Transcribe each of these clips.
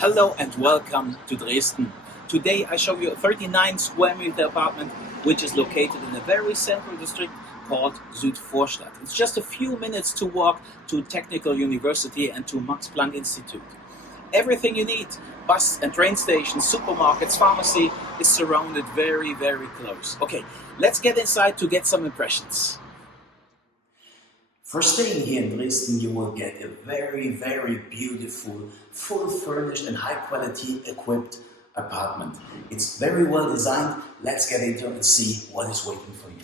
Hello and welcome to Dresden. Today I show you a 39 square meter apartment which is located in a very central district called Südvorstadt. It's just a few minutes to walk to Technical University and to Max-Planck-Institut. Everything you need, bus and train stations, supermarkets, pharmacy, is surrounded very close. Okay, let's get inside to get some impressions. For staying here in Dresden, you will get a very beautiful, full furnished and high quality equipped apartment. It's very well designed. Let's get into it and see what is waiting for you.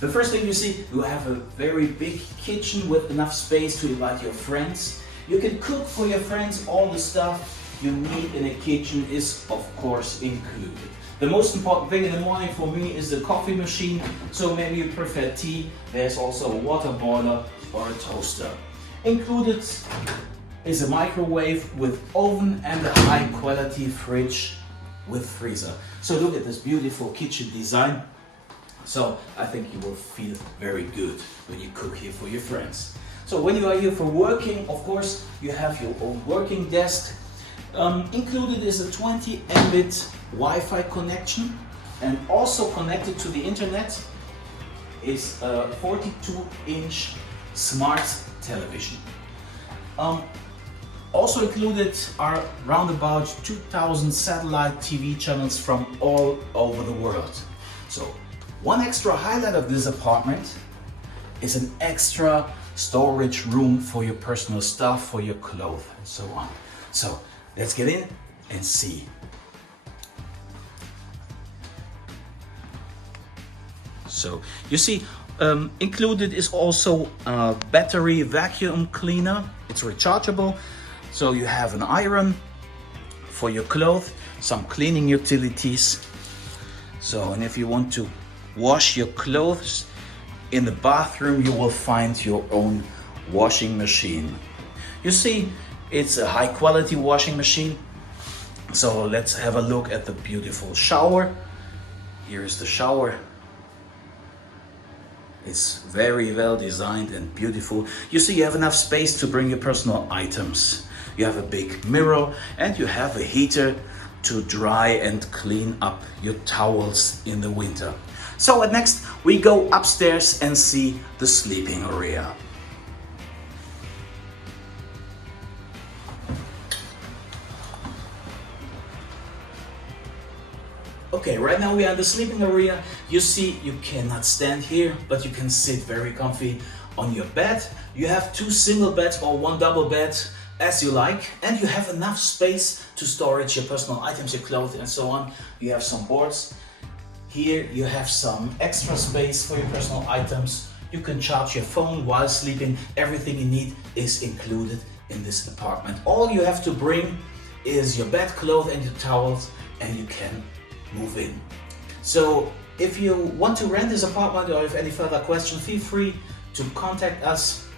The first thing you see, you have a very big kitchen with enough space to invite your friends. You can cook for your friends. All the stuff you need in a kitchen is of course included. The most important thing in the morning for me is the coffee machine, so maybe you prefer tea. There's also a water boiler or a toaster. Included is a microwave with oven and a high quality fridge with freezer. So look at this beautiful kitchen design. So I think you will feel very good when you cook here for your friends. So when you are here for working, of course, you have your own working desk. Included is a 20 Mbit Wi-Fi connection, and also connected to the internet is a 42-inch smart television. Also included are round about 2,000 satellite TV channels from all over the world. So one extra highlight of this apartment is an extra storage room for your personal stuff, for your clothes and so on. So let's get in and see. So you see, included is also a battery vacuum cleaner. It's rechargeable. So you have an iron for your clothes, some cleaning utilities. So, and if you want to wash your clothes in the bathroom, you will find your own washing machine. You see, it's a high quality washing machine. So let's have a look at the beautiful shower. Here is the shower. It's very well designed and beautiful. You see, you have enough space to bring your personal items. You have a big mirror and you have a heater to dry and clean up your towels in the winter. So next we go upstairs and see the sleeping area. Okay, right now we are in the sleeping area. You see, you cannot stand here, but you can sit very comfy on your bed. You have two single beds or one double bed, as you like, and you have enough space to storage your personal items, your clothes and so on. You have some boards. Here you have some extra space for your personal items. You can charge your phone while sleeping. Everything you need is included in this apartment. All you have to bring is your bedclothes and your towels, and you can move in. So if you want to rent this apartment or have any further questions, feel free to contact us.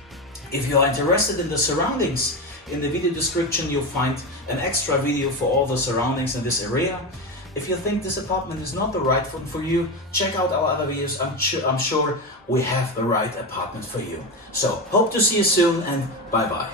If you are interested in the surroundings, in the video description you'll find an extra video for all the surroundings in this area. If you think this apartment is not the right one for you, check out our other videos. I'm sure we have the right apartment for you. So hope to see you soon, and bye bye.